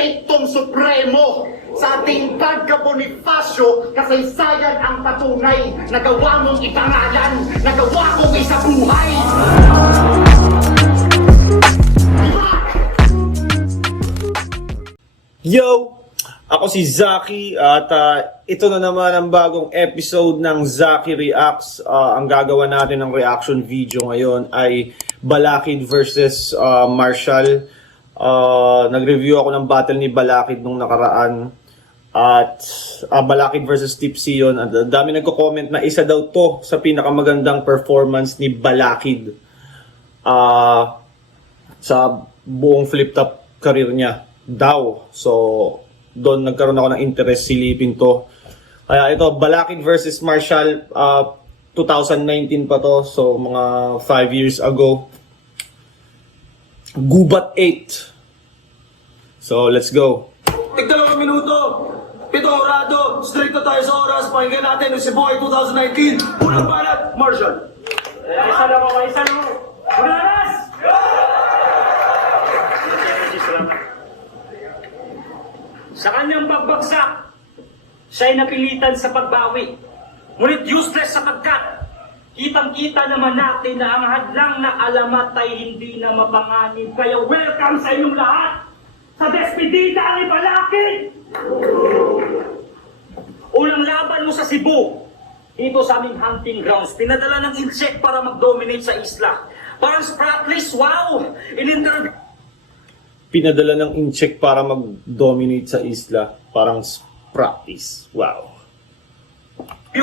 Sektong Supremo sa ating Padre Bonifacio, kasaysayan ang patunay. Nagawa mong ipangalan, nagawa mong isabuhay. Yo! Ako si Zaki at ito na naman ang bagong episode ng Zaki Reacts. Ang gagawa natin ng reaction video ngayon ay Balakid versus Marshall. Nag-review ako ng battle ni Balakid nung nakaraan. At Balakid versus Tipsy yun. Ang dami nagko-comment na isa daw to sa pinakamagandang performance ni Balakid sa buong flip-top career niya daw. So, doon nagkaroon ako ng interest silipin to. Kaya ito, Balakid versus Marshall, 2019 pa to. So, mga 5 years ago. Gubat 8. So, let's go. Tig-2 minuto, 7 orado, straight na tayo sa oras, pakinggan natin yung Cebu 2019. Unang balat, Marshall. Isa lang ako, isa lang ako. Unaras! Sa kanyang pagbagsak, siya'y napilitan sa pagbawi. Ngunit useless sapagkat kitang-kita naman natin na ang hadlang na alamat ay hindi na mapanganib. Kaya welcome sa inyong lahat sa despedida ni Balakid! Unang laban mo sa Cebu, dito sa aming hunting grounds, pinadala ng insect para mag-dominate sa isla. Parang spratless, wow! In-interview Pinadala ng incheck para mag-dominate sa isla. Parang practice. Wow.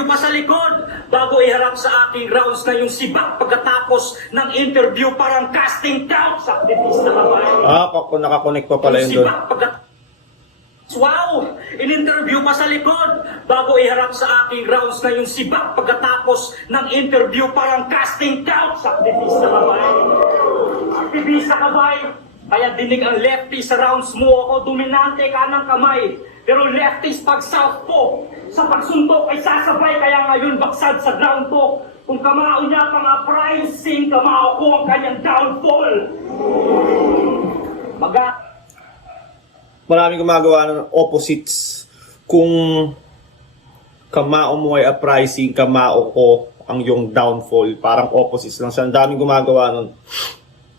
pa sa likod bago iharap sa ating grounds na yung sibak pagkatapos ng interview parang casting couch sa aktivista kamay. Nakakonect pa pala yun doon. Wow! In-interview pa sa likod bago iharap sa aking grounds na yung sibak pagkatapos ng interview parang casting couch sa aktivista kamay. Aktivista kamay, kaya dinig ang lefty sa rounds mo ako, dominante kanang kamay. Pero lefties pag southpaw, sa pagsuntok ay sasabay, kaya ngayon baksad sa ground to. Kung kamao niya pang uprising, kamao ko ang kanyang downfall. Maraming gumagawa ng opposites. Kung kamao mo ay uprising, kamao ko ang yung downfall. Parang opposites lang siya. Ang daming gumagawa nun.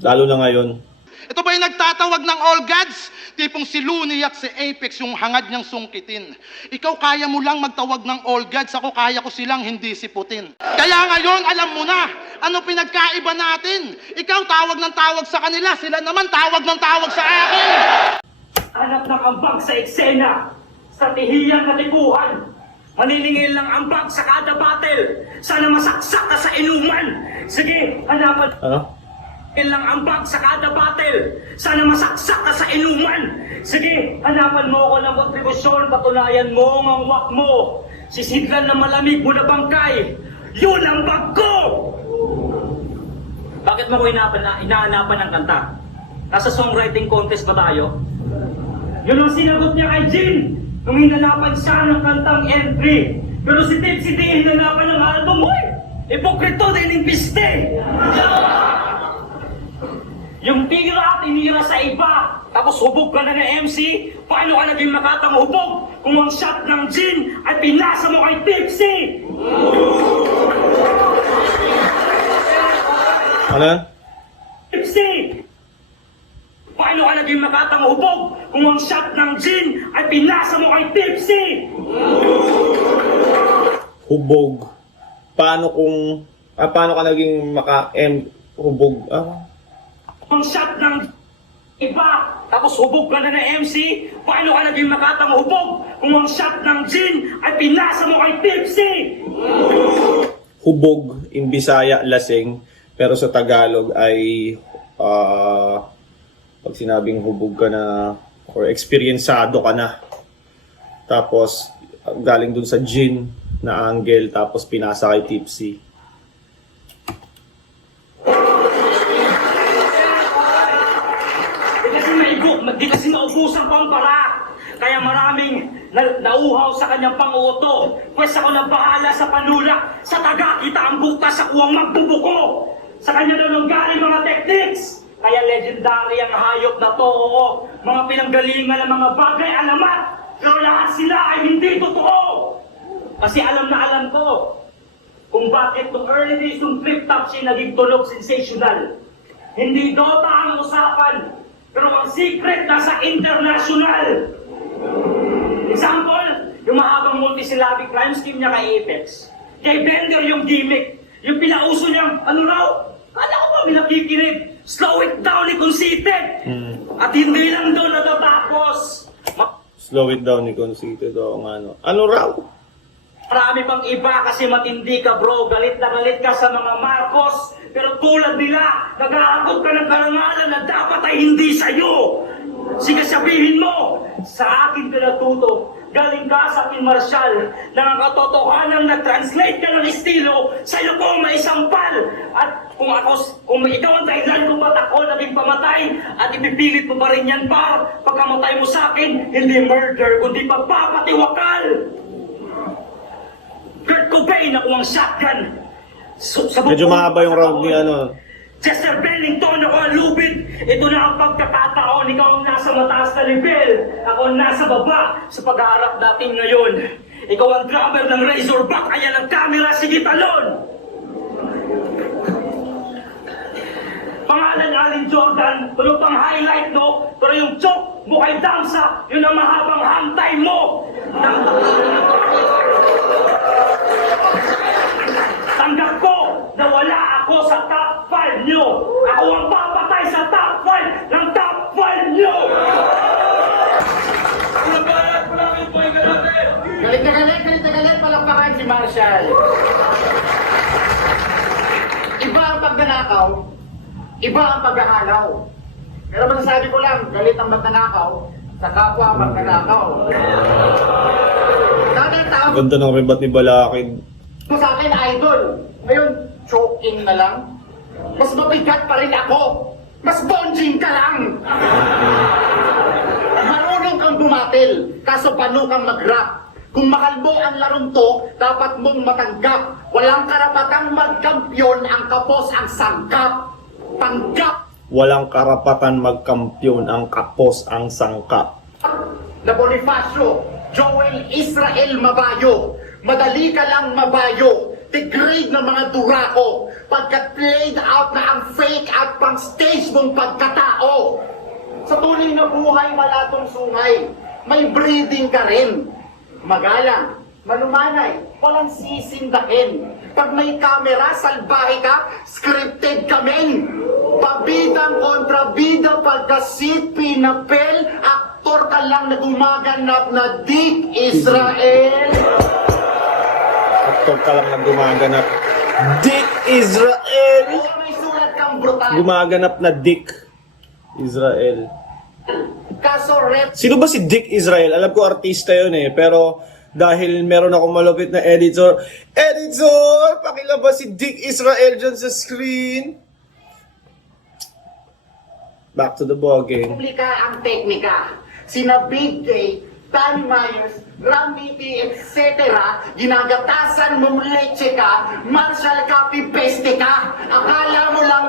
Lalo na ngayon. Ito ba yung nagtatawag ng all gods? Tipong si Looney at si Apex yung hangad niyang sungkitin. Ikaw kaya mo lang magtawag ng all gods, ako kaya ko silang hindi siputin. Kaya ngayon, alam mo na, ano pinagkaiba natin? Ikaw tawag ng tawag sa kanila, sila naman tawag ng tawag sa akin. Hanap ng ambag sa eksena, stratehiyang natikuhan. Maniningil ng ambag sa kada battle. Sana masaksak ka sa inuman. Sige, hanapan. Ano? Lang ambag sa kada battle. Sana masaksak ka sa inuman. Sige, hanapan mo ako ng kontribusyon. Patunayan mo ang wak mo. Sisidlan na malamig mo na bangkay. Yun ang bag ko! Bakit mo ko inahanapan ng kanta? Nasa songwriting contest ba tayo? Yun ang sinagot niya kay Jin nung hinanapan siya ng kantang entry. Pero si Tipsy din hinanapan ng album mo. Ipokrito din yung piste. Yung tira at inira sa iba, tapos hubog ka na ng MC, paano ka naging makatang hubog kung ang shot ng gin ay pinasa mo kay Tipsy? Ano? Tipsy! Paano ka naging makatang hubog kung ang shot ng gin ay pinasa mo kay Tipsy? Hubog. Paano ka naging hubog? Ang shot ng iba, tapos hubog ka na ng MC, paano ka naging makatang hubog kung ang shot ng gin ay pinasa mo kay Tipsy? Hubog, in Bisaya, lasing. Pero sa Tagalog ay pag sinabing hubog ka na or eksperyensado ka na. Tapos galing dun sa gin na angle, tapos pinasa kay Tipsy. Di kasi maubusan pa ang para. Kaya maraming nauhaw sa kanyang panguto. Pwes ako nang bahala sa panulak. Sa taga kita ang bukas sa kuwang magbubuko. Sa kanya daw nang galing mga techniques. Kaya legendary ang hayop na to, oo. Mga pinanggalingan ng mga bagay alamat. Pero lahat sila ay hindi totoo. Kasi alam na alam ko kung bakit itong early days ng flip-top siya naging tunog sensational. Hindi Dota ang usapan, pero ang secret nasa international. Example, yung mahabang multisyllabic rhyme scheme niya kay Apex. Kay Bender yung gimmick. Yung pinauso niyang, ano raw? Kala ko ba may nakikinig? Slow it down, ni conceited. At hindi lang doon natatapos. Slow it down ni Conceited o ano. Ano raw? Marami pang iba kasi matindi ka bro. Galit na galit ka sa mga Marcos. Pero tulad nila, nag-aakot ka ng karangalan na dapat ay hindi sa'yo. Sige sabihin mo, sa akin ka natuto. Galing ka sa akin marsyal. Nang ang katotohanan nag-translate ka ng estilo, sa'yo ko may sampal. At kung ikaw ang dahilan kung ba't ako naging pamatay, at ipipilit mo pa rin yan pa, pagkamatay mo sa akin, hindi murder, kundi pagpapatiwakal. Kurt Cobain ako ang shotgun. Medyo mahaba yung round ni ano. Chester Bennington, ako ang lubid. Ito na ang pagkakataon. Ikaw ang nasa mataas na level. Ako ang nasa baba sa pag-aarap natin ngayon. Ikaw ang drummer ng Razorback. Ayan ang camera, sige talon. Pangalan Alin Jordan, tulog pang highlight no? Pero yung joke mo kay Damsa, yun ang mahabang hantay mo. Tanggap ko na wala ako sa top 5 nyo. Ako ang papatay sa top 5 ng top 5 nyo. Galit na galit, palakpakan si Marshall. Iba ang pagnanakaw, iba ang paghahalaw. Pero masasabi ko lang, galit ang magnanakaw sa kapwa ang magnanakaw. Dati ang tao Ganda ng rebat ni Balakid. mo sa akin, idol. Ngayon, choking na lang. Mas mabigat pa rin ako. Mas bonjing ka lang. Marunong kang bumatil, kaso paano kang mag-rap? Kung mahal mo ang larong to, dapat mong matanggap. Walang karapatang magkampiyon, ang kapos ang sangkap. Tanggap Walang karapatan magkampiyon, ang kapos ang sangkap. na Bonifacio, Joel Israel Mabayo. Madali ka lang mabayo. Degrade ng mga durako. Pagkat played out na ang fake at pang stage mong pagkatao. Sa tunay na buhay, wala tong sungay. May breeding ka rin. Magalang, malumanay, walang sisindakin. Pag may kamera, salbahe ka, scripted kaming. Pabidang kontrabida, pagkasit, pinapel, aktor ka lang na gumaganap na Dick Israel. Aktor ka lang na gumaganap. Dick Israel! O may sulat kang brutal. Gumaganap na Dick Israel. Kaso rep Sino ba si Dick Israel? Alam ko artista yun eh, pero dahil meron akong malupit na editor, pakilabas si Dick Israel dyan sa screen. Back to the ball game. publika ang teknika. Sina Big Day, Danny Myers, Ramiti, etc. Ginagatasan mong leche ka, Marshall copy-paste ka. Akala mo lang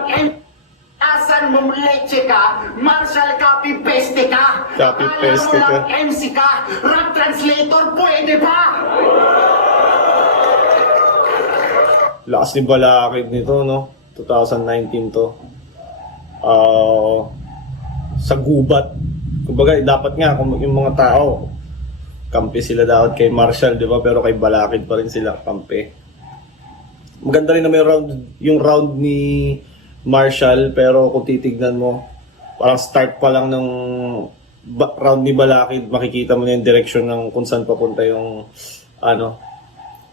asan mong leche ka, Marshall copy-paste ka. Copy-paste Akala mo lang ka. MC ka, rap translator, pwede ba? Lakas ni Balakid nito, no? 2019 to. Sa gubat. Kumbaga, dapat nga kung yung mga tao, kampi sila dapat kay Marshall, di ba? Pero kay Balakid pa rin sila kampi. Maganda rin naman yung round ni Marshall, pero kung titignan mo, parang start pa lang ng round ni Balakid, makikita mo na yung direction ng kung saan papunta yung ano.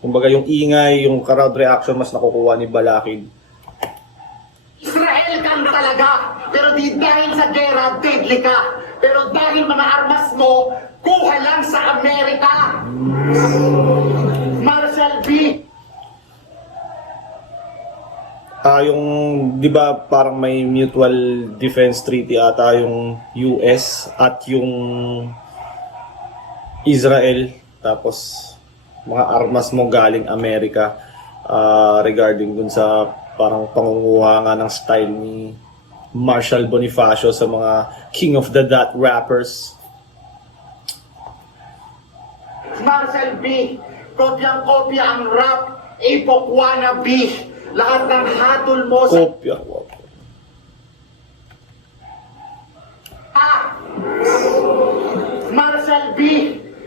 Kumbaga yung ingay, yung crowd reaction mas nakukuha ni Balakid. Israel kang talaga, pero di dahil sa gera, deadly ka. Pero dahil mga armas mo, kuha lang sa Amerika. Marshall B. Yung, di ba, parang may mutual defense treaty ata yung US at yung Israel. Tapos, mga armas mo galing Amerika regarding dun sa parang pangunguha nga ng style ni Marshall Bonifacio sa mga King of the Dot rappers. Marcel B, kopyang-kopya ang rap, ipok wannabe. Lahat ng hatol mo sa... Kopya.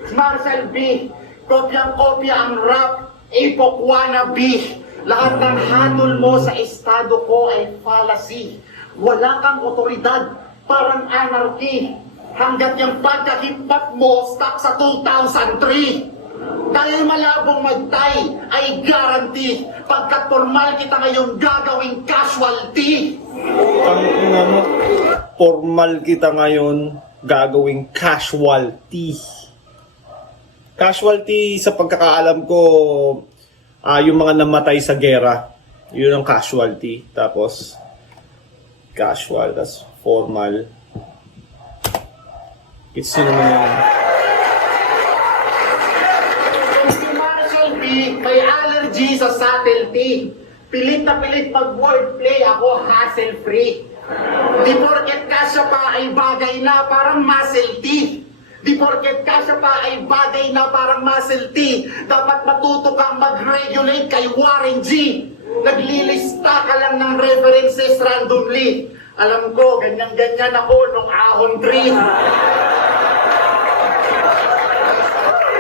Marcel B, kopyang-kopya ang rap, ipok wannabe. Lahat ng hatol mo sa estado ko ay fallacy. Wala kang otoridad, parang anarchy. Hanggat yung pagka-hip-hop mo stuck sa 2003. Dahil malabong magtay ay guarantee. Pagkat formal kita ngayon gagawing casualty. Ang ina mo, formal kita ngayon gagawing casualty. Casualty sa pagkakaalam ko, yung mga namatay sa gera, yun ang casualty. Tapos casual, tas formal. It's naman yun. Si Marshall B, may allergy sa subtlety. Pilit na pilit pag wordplay, ako hassle-free. Di porket kasya pa ay bagay na parang muscle tea. Di porket kasya pa ay bagay na parang muscle tea. Dapat matuto kang mag-regulate kay Warren G. Naglilista ka lang ng references randomly. Alam ko, ganyan-ganyan ako nung ahon tree.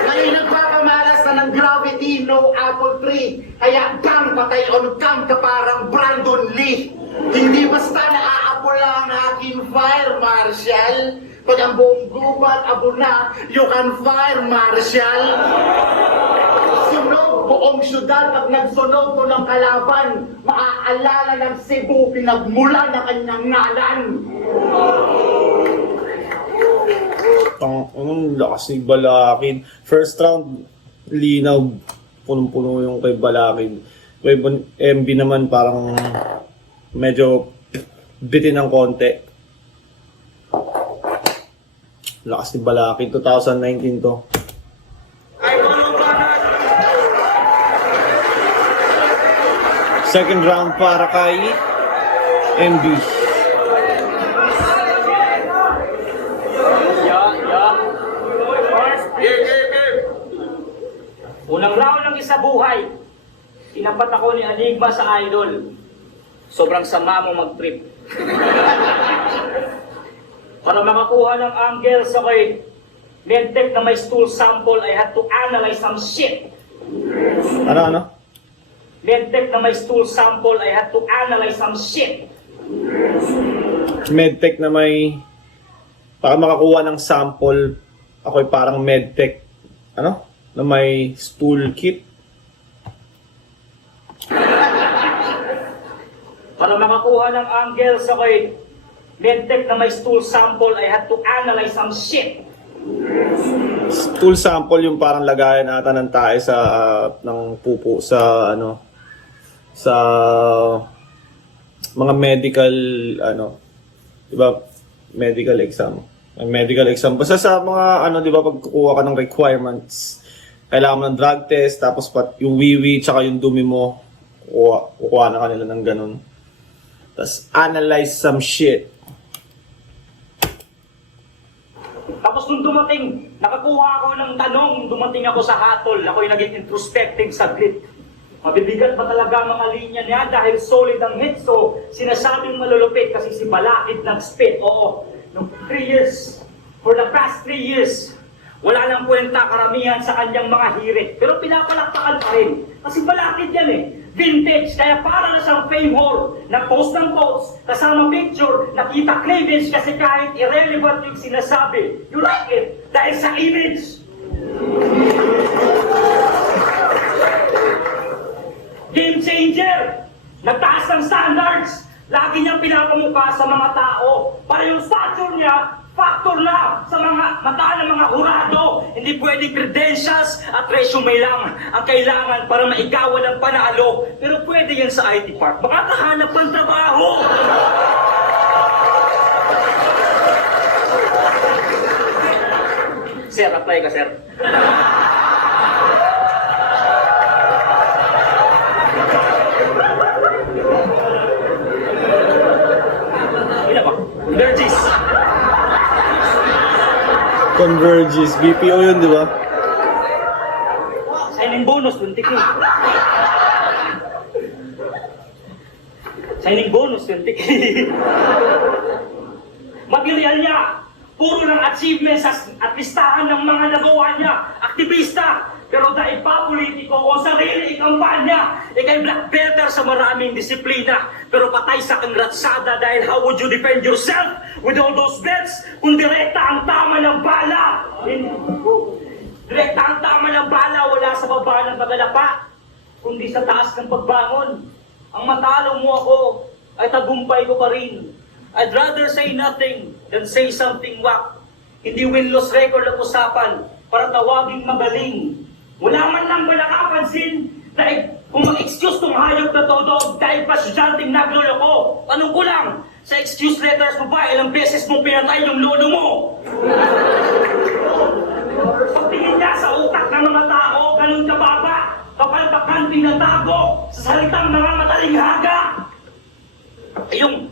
Ngayon nagpapamalas na ng gravity, no apple tree. Kaya gang patay on gang ka parang Brandon Lee. Hindi basta naaapula ang aking fire, Marshall. Pag ang buong gubat abo na, you can fire, Marshall. Sunog buong syudad pag nagsunog ko ng kalaban. Maaalala ng Cebu, pinagmula na kanyang ngalan. Ang lakas ni Balakid. First round, linaw. Punong-puno yung kay Balakid. Kay MB naman parang medyo bitin ng konti. Lakas ni Balakid. 2019 to. Second round para kay MB. Unang round ng isa buhay, tinapat ako ni Enigma sa idol. Sobrang sama mo mag-trip. Para makakuha ng angle sa kay medtech na may stool sample, I had to analyze some shit. Ano? Medtech na may stool sample, I had to analyze some shit. Medtech na may... Para makakuha ng sample, ako'y parang medtech. Ano? Na may stool kit. Para makakuha ng angle sa kay medtech na may stool sample, I had to analyze some shit. Stool sample yung parang lagayan ata ng tae sa ng pupo sa ano sa mga medical di ba, medical exam. Medical exam basta sa mga di ba, pag kukuha ka ng requirements, kailangan mo ng drug test, tapos yung wiwi tsaka yung dumi mo, kukuha na kanila ng ganun. Tapos analyze some shit. Tapos nung dumating, nakakuha ako ng tanong, dumating ako sa hatol, ako'y naging introspective saglit. Mabibigat ba talaga ang mga linya niya dahil solid ang hit, so sinasabing malulupit kasi si Balakid nag-spit. Oo, nung 3 years, for the past 3 years, wala nang kwenta karamihan sa kanyang mga hirit. Pero pinapalakpakan pa rin. Kasi Balakid yan eh. Vintage, kaya para na siyang fame whore. Nag-post ng post, kasama picture, nakita cleavage kasi kahit irrelevant yung sinasabi, you like it dahil sa image. Game changer! Nagtaas ng standards! Lagi niyang pinapamukha sa mga tao para yung stature niya factor na sa mga mata ng mga hurado. Hindi pwedeng credentials at resume lang ang kailangan para maigawan ang panalo. Pero pwede yan sa IT Park. Makakahanap ng trabaho! Sir, apply ka, sir. John Burgess. BPO yun, di ba? Signing bonus, 20K. Signing bonus, 20K. Material niya, puro ng achievements at listahan ng mga nagawa niya. Aktivista, pero dahil pa politiko o sarili ikampanya, ikay black belter sa maraming disiplina. Pero patay sa kangratsada dahil how would you defend yourself with all those bets kung direkta ang tama ng bala? Direkta ang tama ng bala, wala sa baba ng pagalapa, kundi sa taas ng pagbangon. Ang matalo mo ako ay tagumpay ko pa rin. I'd rather say nothing than say something whack. Hindi win-loss record ang usapan para tawaging magaling. Wala man lang ba nakapansin dahil kung mag-excuse tong hayop na todo dahil pa estudyanteng nagloloko. Tanong ko lang, sa excuse letters mo ba ilang beses mo pinatay yung lolo mo? Pagtingin niya sa utak ng mga tao, ganun kababa, kapal bakang pinatago sa salitang mga madaling haga. Yung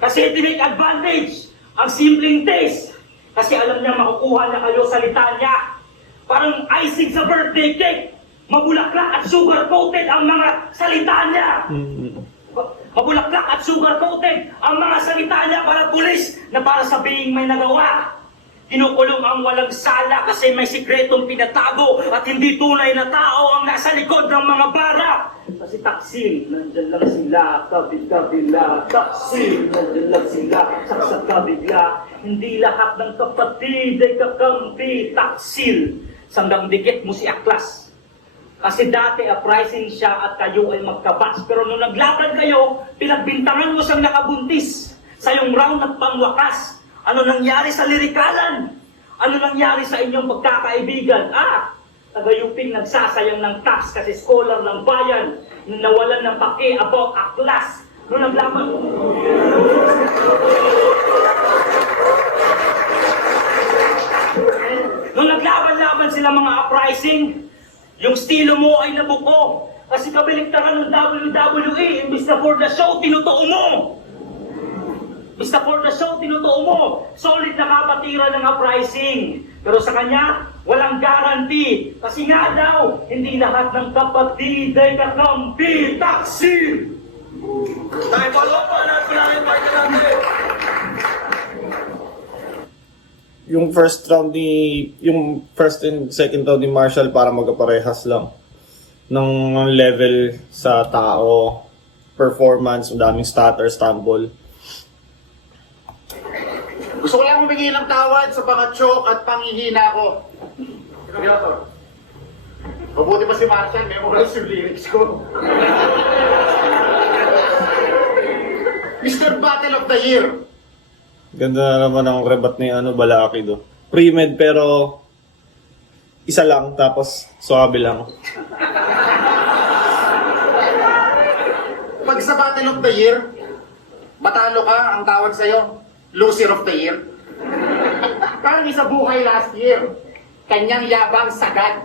kasi tinake advantage, ang simpleng taste, kasi alam niya makukuha na kayo salita niya. Parang icing sa birthday cake, mabulaklak at sugar-coated ang mga salita niya. Mabulaklak at sugar-coated ang mga salita niya para pulis na para sabihing may nagawa. Kinukulong ang walang sala kasi may sikretong pinatago at hindi tunay na tao ang nasa likod ng mga bara. Kasi taksil, nandyan lang sila, kabila. Taksil, nandyan lang sila, saksak kabigla. Hindi lahat ng kapatid ay kakampi. Taksil, sanggang dikit mo si Aklas. Kasi dati uprising siya at kayo ay magkabats. Pero nung naglaban kayo, pinagbintangan mo siyang nakabuntis sa iyong round at pangwakas. Ano nangyari sa lirikalan? Ano nangyari sa inyong pagkakaibigan? Tagayuping nagsasayang ng tax kasi scholar ng bayan na nawalan ng pake about Aklas. Nung naglaban... Nung naglaban-laban sila mga uprising, yung estilo mo ay nabuko. Kasi kabaliktaran ng WWE, imbis na for the show, tinutuo mo. Basta for the show, tinutuo mo. Solid na kapatira ng uprising. Pero sa kanya, walang guarantee. Kasi nga daw, hindi lahat ng kapatid ay kakampi. Taxi! Tayo follow pa natin natin. Yung first and second round ni Marshall para magkaparehas lang ng level sa tao, performance, ang daming stutter, stumble. Gusto ko lang humingi ng tawad sa mga choke at panghihina ko. Mabuti pa si Marshall, memorize yung lyrics ko. Mr. Battle of the Year. Ganda na naman ang rebat ni Balaki do. Pre-med pero isa lang tapos suabe lang. Pag sa Battle of the Year, matalo ka, ang tawag sa'yo, Loser of the Year. Parang isa buhay last year, kanyang yabang sagad.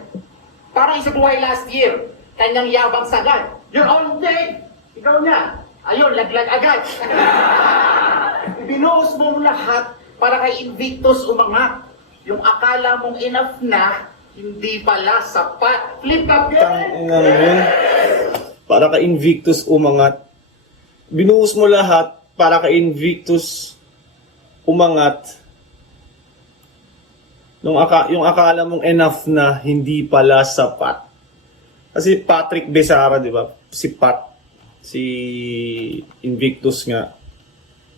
Parang isa buhay last year, kanyang yabang sagad. You're all dead! Ikaw niya. Ayun, laglag agad. Binuhos mong lahat para kay Invictus umangat. Yung akala mong enough na, hindi pala sapat. Flip up yan! Para ka Invictus umangat. Binuhos mo lahat para ka Invictus umangat. Yung akala mong enough na, hindi pala sapat. Kasi Patrick Besara, di ba? Si Invictus nga.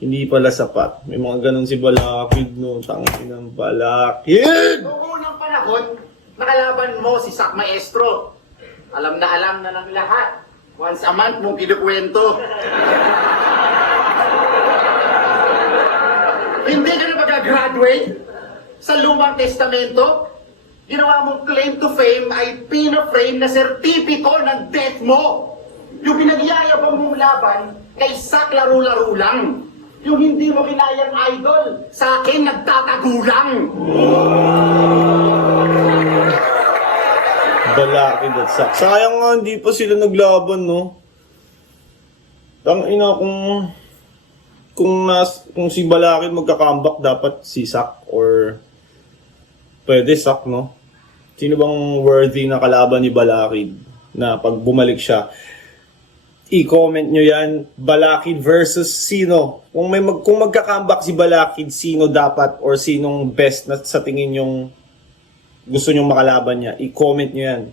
Hindi pala sapat. May mga ganun si Balakid, no? Tangin ng Balakid! Noong unang panahon, nakalaban mo si Sak Maestro. Alam na ng lahat. Once a month mong kinukwento. Hindi ka na mag-graduate sa Lumang Testamento. Ginawa mong claim to fame ay pina-frame na sertipiko ng death mo. Yung pinagyayabang mong laban kay Sak laro-laro lang. Yung hindi mo kinayang idol, sa akin nagtatagulang. Balakid at Sak. Sayang nga, hindi pa sila naglaban, no? Tangina, kung si Balakid magka-comeback, dapat si Sak or Pwede, sak, no? Sino bang worthy na kalaban ni Balakid na pag bumalik siya? I-comment nyo yan, Balakid versus sino? Kung magka-comeback si Balakid, sino dapat or sinong best na sa tingin yung gusto nyong makalaban niya? I-comment nyo yan.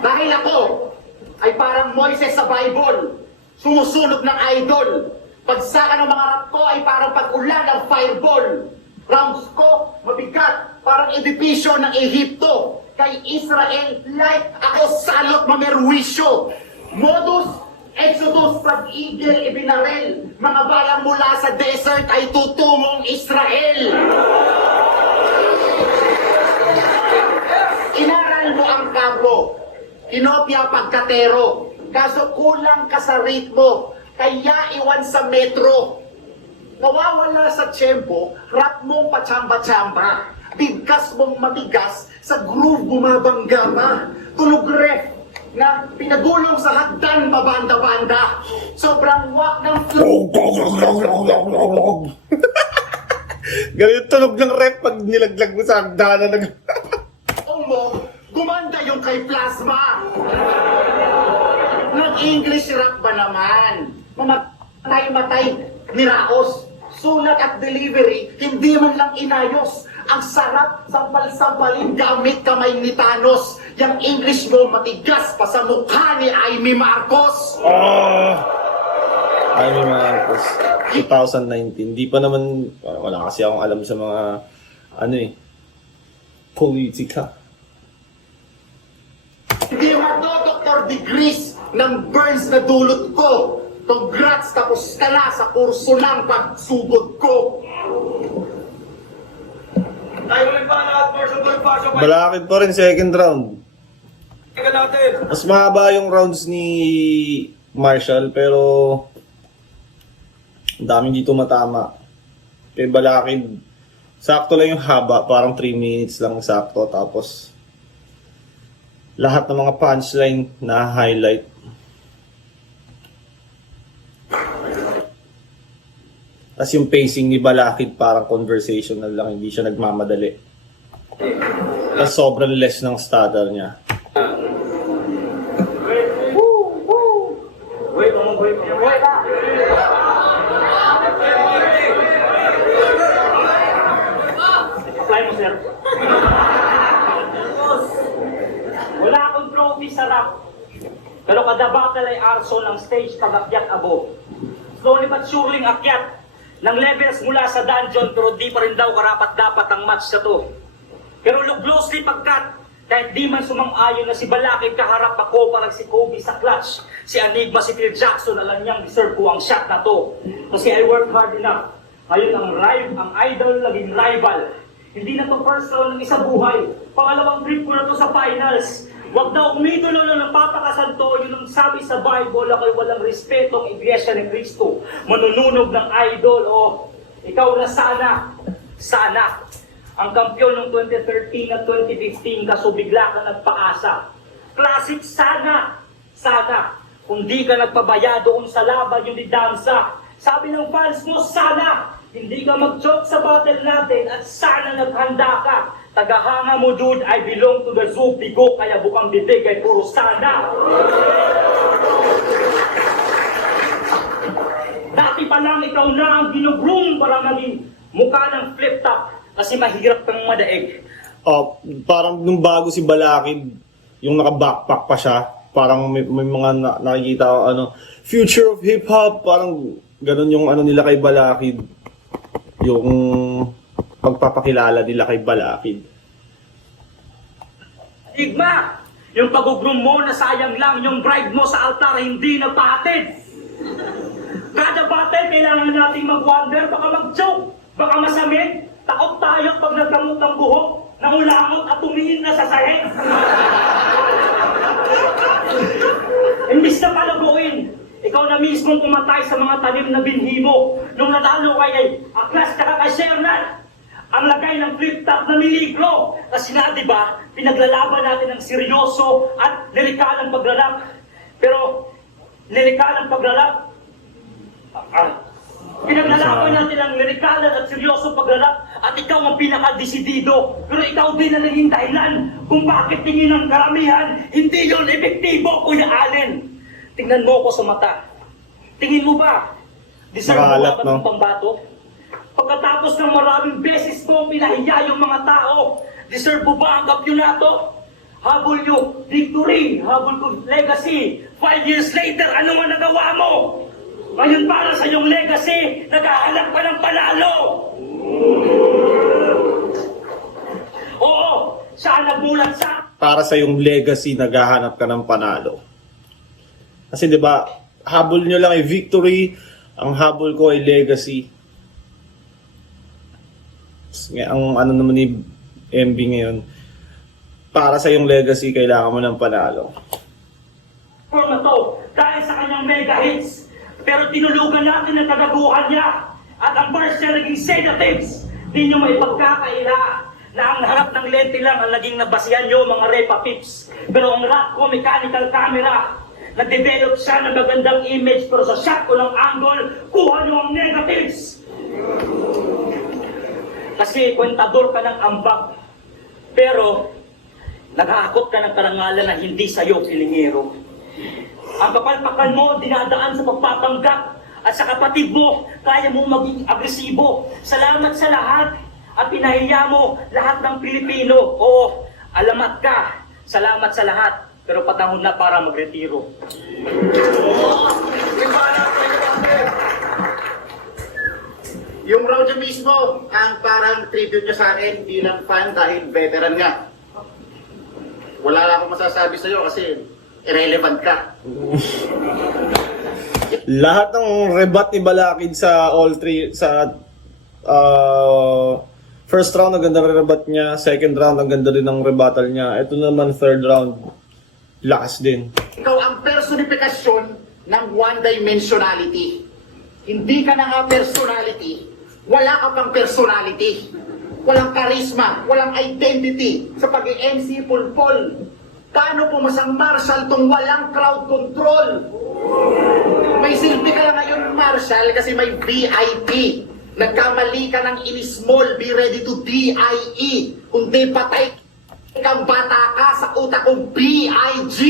Dahil ako ay parang Moises sa Bible, sumusunog ng idol. Pagsakan ng mga rap ko ay parang pag-ulan ng fireball. Rounds ko, mabigat, parang edipisyo ng Ehipto. Kay Israel, like ako salot mamerwisyo. Modus, Exodus, pag-igil, ibinarel. Mga balang mula sa desert ay tutungong Israel. Inaral mo ang kampo, kinopya pagkatero, kaso kulang ka sa ritmo, kaya iwan sa metro. Nawawala sa tiyempo, rap mong pachamba-chamba, bigkas mong matigas, sa groove bumabangga pa. Tunog ref na pinagulong sa hagdan babanda-banda. Sobrang wak ng flow. Ganyan tunog ng rep pag nilaglag mo sa hagdanan ng... mo, gumanda yung kay Plasma. Nag-English rap ba naman? Mamatay-matay, niraos. Sulat at delivery, hindi man lang inayos. Ang sarap, sampal-sampalin gamit kamay ni Thanos. Yang English mo matigas pa sa mukha ni Amy Marcos. Amy Marcos, 2019. Hindi pa naman, wala kasi akong alam sa mga, politika. Hindi magdo-doctor degrees ng burns na dulot ko. Congrats, tapos ka na sa kurso ng pagsugod ko. Tayo ulit pa lahat, Marshal Bonifacio. Balakid pa rin second round. Tingnan natin. Mas mahaba yung rounds ni Marshall, pero ang daming dito matama. Kay Balakid, sakto lang yung haba, parang 3 minutes lang sakto, tapos lahat ng mga punchline na highlight. Tapos yung pacing ni Balakid parang conversational lang, hindi siya nagmamadali. Tapos sobrang less ng stutter niya. Apply mo, sir. Wala akong trophy sa rap. Pero kada battle ay arso ng stage pag-akyat abo. Slowly but surely akyat ng levels mula sa dungeon, pero di pa rin daw karapat-dapat ang match na to. Pero look closely pagkat, kahit di man sumang-ayon na si Balakid, kaharap ako parang si Kobe sa clutch. Si Enigma, si Phil Jackson, alam niyang deserve ko ang shot na to. Kasi I worked hard enough. Ngayon ang idol naging rival. Hindi na to first round ng isang buhay. Pangalawang trip ko na to sa finals. Huwag daw umidolo na napapakasanto, yun ang sabi sa Bible, ako'y walang respeto ang Iglesia ni Cristo. Manununog ng idol, ikaw na sana, ang kampiyon ng 2013 at 2015, kaso bigla ka nagpaasa. Classic sana, kung di ka nagpabaya doon sa laban yung ni Danza. Sabi ng fans mo, sana, hindi ka mag-choke sa battle natin at sana naghanda ka. Tagahanga mo, dude, I belong to the zoo, bigo, kaya bukang bibig ay puro sana. Dati pa lang ikaw na ang ginugroom para maging mukha ng flip-top kasi mahirap kang madaig. Parang nung bago si Balakid, yung naka-backpack pa siya, parang may mga nakikita ko, future of hip-hop, parang ganun yung nila kay Balakid. Yung pagpapakilala nila kay Balakid. Igma, yung pag-groom mo na sayang lang, yung bride mo sa altar hindi napatid. Kada battle, kailangan nating mag-wonder, baka mag-joke, baka masamid. Takot tayo pag nagdamot ng buhok, nangulangot at tumingin na sa sahig. Imbis na palaguin, ikaw na mismo pumatay sa mga talim na binhi mo. Nung natalo kay Aklas ka kay Shernan, ang lagay ng flip-top na miligro. Kasi nga, di ba, pinaglalaban natin ng seryoso at lirikal ang paglalap. Pero, lirikal ang paglalap, Pinaglalaban natin ang lirikalan at seryosong paglalap at ikaw ang pinaka-desidido. Pero ikaw din ang naging dahilan kung bakit tingin ng karamihan hindi yon epektibo, Kuya Allen. Tingnan mo ako sa mata. Tingin mo ba? Deserve mo Makalat, ba no? ng pambato? Pagkatapos ng maraming beses mo pinahiya yung mga tao, deserve mo ba ang kampyonato? Habol nyo, victory, habol ko, legacy. 5 years later, ano nga nagawa mo? Ngayon para sa iyong legacy, naghahanap ka ng panalo. Oo, saan nagmulat sa... Para sa yung legacy, naghahanap ka ng panalo. Kasi 'di ba, habol nyo lang ay victory, ang habol ko ay legacy. Ang ano naman ni MB ngayon, para sa yung legacy, kailangan mo ng panalo. na to dahil sa kanyang mega hits. Pero tinulugan natin ang kagaguhan niya. At ang bars niya naging sedatives. Di nyo may pagkakaila na ang harap ng lente lang ang naging nabasihan nyo mga repa pips. Pero ang rap ko, mechanical camera, nag-develop siya ng magandang image pero sa shot ko ng angle, kuha nyo ang negatives. Kasi kwentador ka ng ambag. Pero nag-aakot ka ng karangalan na hindi sa'yo pilingero. Ang kapalpakan mo, dinadaan sa pagpapanggap. At sa kapatid mo, kaya mo maging agresibo. Salamat sa lahat. At pinahiya mo lahat ng Pilipino. Oo, alamat ka. Salamat sa lahat. Pero patahon na para magretiro. Yung raw niya mismo, ang parang tribute niya sa akin bilang fan dahil veteran nga. Wala lang akong masasabi sa'yo kasi irrelevant ka. Lahat ng rebat ni Balakid sa all three, sa first round, ang ganda ng rebat niya. Second round, ang ganda rin ng rebuttal niya. Ito naman, third round, lakas din. Ikaw ang personifikasyon ng one-dimensionality. Hindi ka na nga personality, wala ka pang personality. Walang charisma, walang identity sa pag-MC pulpol. Paano pumasang Marshall tong walang crowd control? May silbi ka lang ngayon, Marshall, kasi may VIP. Nagkamali ka ng in-small, be ready to DIE. Kung di patay kang bata ka sa utak kong BIG.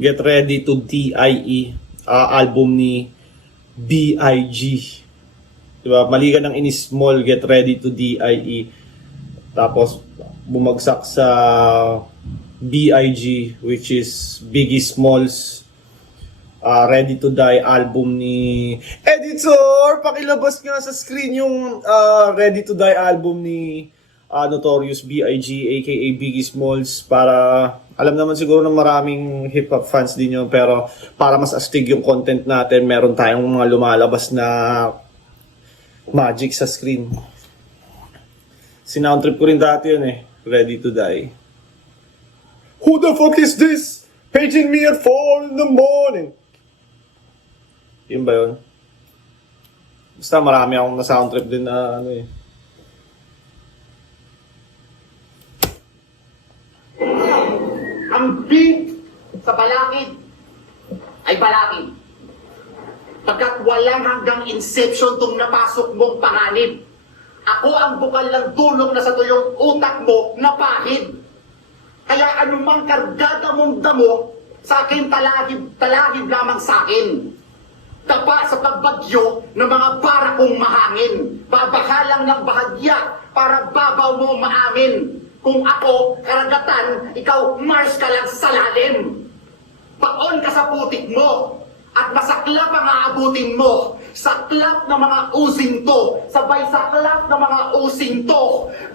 Get Ready to DIE, album ni BIG. Diba? Mali ka ng in-small, Get Ready to DIE. Tapos bumagsak sa BIG, which is Biggie Smalls Ready to Die album ni Editor. Pakilabas nga sa screen yung Ready to Die album ni Notorious B.I.G. aka Biggie Smalls, para alam naman siguro ng maraming hip-hop fans din yun, pero para mas astig yung content natin, meron tayong mga lumalabas na magic sa screen. Sinoundtrip ko rin dati yun eh, Ready to Die. Who the fuck is this? Paging me at 4 in the morning. Yun ba yun? Basta marami akong na-soundtrip din na ano eh. Ang beat sa balakid ay balakid. Pagkat walang hanggang inception tong napasok mong panganib. Ako ang bukal ng dulong na sa tuyong utak mo na pahid. Kaya anumang kargada mong damo, sa akin talahib lamang sa akin. Tapa sa pagbagyo ng mga barakong mahangin. Babahalang ng bahagya para babaw mo maamin. Kung ako, karagatan, ikaw, Mars ka lang sa lalim. Paon ka sa putik mo, at masaklap ang aabutin mo. Saklap ng mga using to, sabay saklap ng mga using to.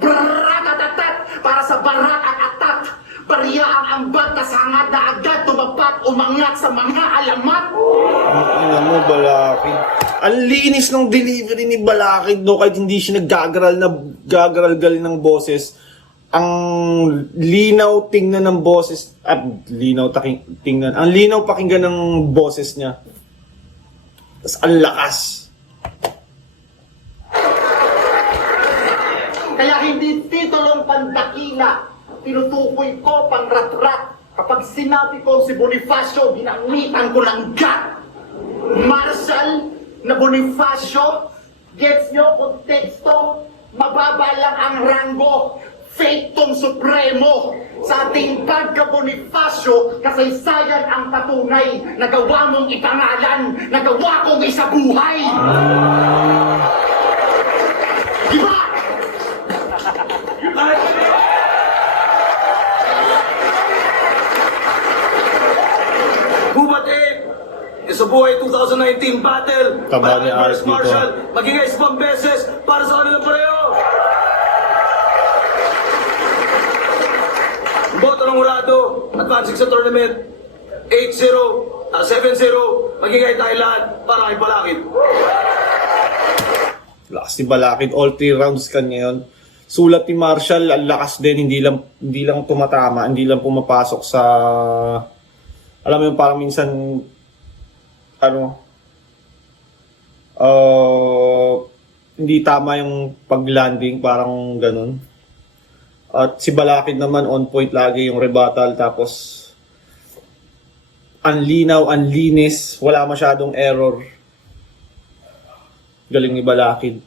Brrrratatatat, para sa barak at atat. Bariya ang ambag, kasangad na agad, tumapat, umangat sa mga alamat. Ang mo, Balakid. Ang linis ng delivery ni Balakid, no? Kahit hindi siya nagagaral-gal ng boses. Ang linaw tingnan ng boses at tingnan. Ang linaw pakinggan ng boses niya. Tapos ang lakas. Kaya hindi titulong pandakila, tinutukoy ko pang rat-rat. Kapag sinabi ko si Bonifacio, ginamitan ko ng gat. Marshall, na Bonifacio? Gets nyo konteksto? Mababa lang ang ranggo. Fake tong Supremo. Sa ating pagka-Bonifacio, kasaysayan ang patunay. Nagawa mong ipangalan, nagawa kong isabuhay. Diba? Bumatiin! Isubuhay 2019 battle! Tama ni First Art dito. Marshal, magiging isang beses para sa kanilang pareho! Boto ng Urado, advancing sa tournament, 8-0, 7-0, magiging tayo lahat para kay Balakid. Lakas ni Balakid, all 3 rounds kan ngayon. Sulat ni Marshall, ang lakas din, hindi lang tumatama, hindi lang pumapasok sa, alam mo yung parang minsan, hindi tama yung pag-landing, parang ganun. At si Balakid naman on point lagi yung rebuttal, tapos ang linaw, ang linis, wala masyadong error. Galing ni Balakid.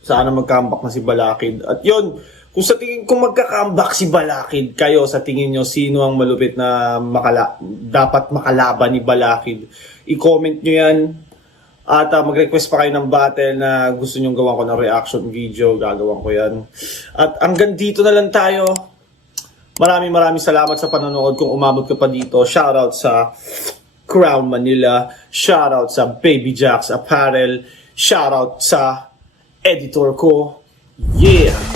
Sana mag-comeback na si Balakid. At yun, kung magka-comeback si Balakid, kayo sa tingin nyo, sino ang malupit na dapat makalaban ni Balakid? I-comment nyo yan. At mag-request pa kayo ng battle na gusto nyong gawan ko ng reaction video. Gagawin ko yan. At hanggang dito na lang tayo. Maraming salamat sa panonood. Kung umabot ka pa dito, shoutout sa Crown Manila. Shoutout sa Baby Jacks Apparel. Shoutout sa editor ko. Yeah!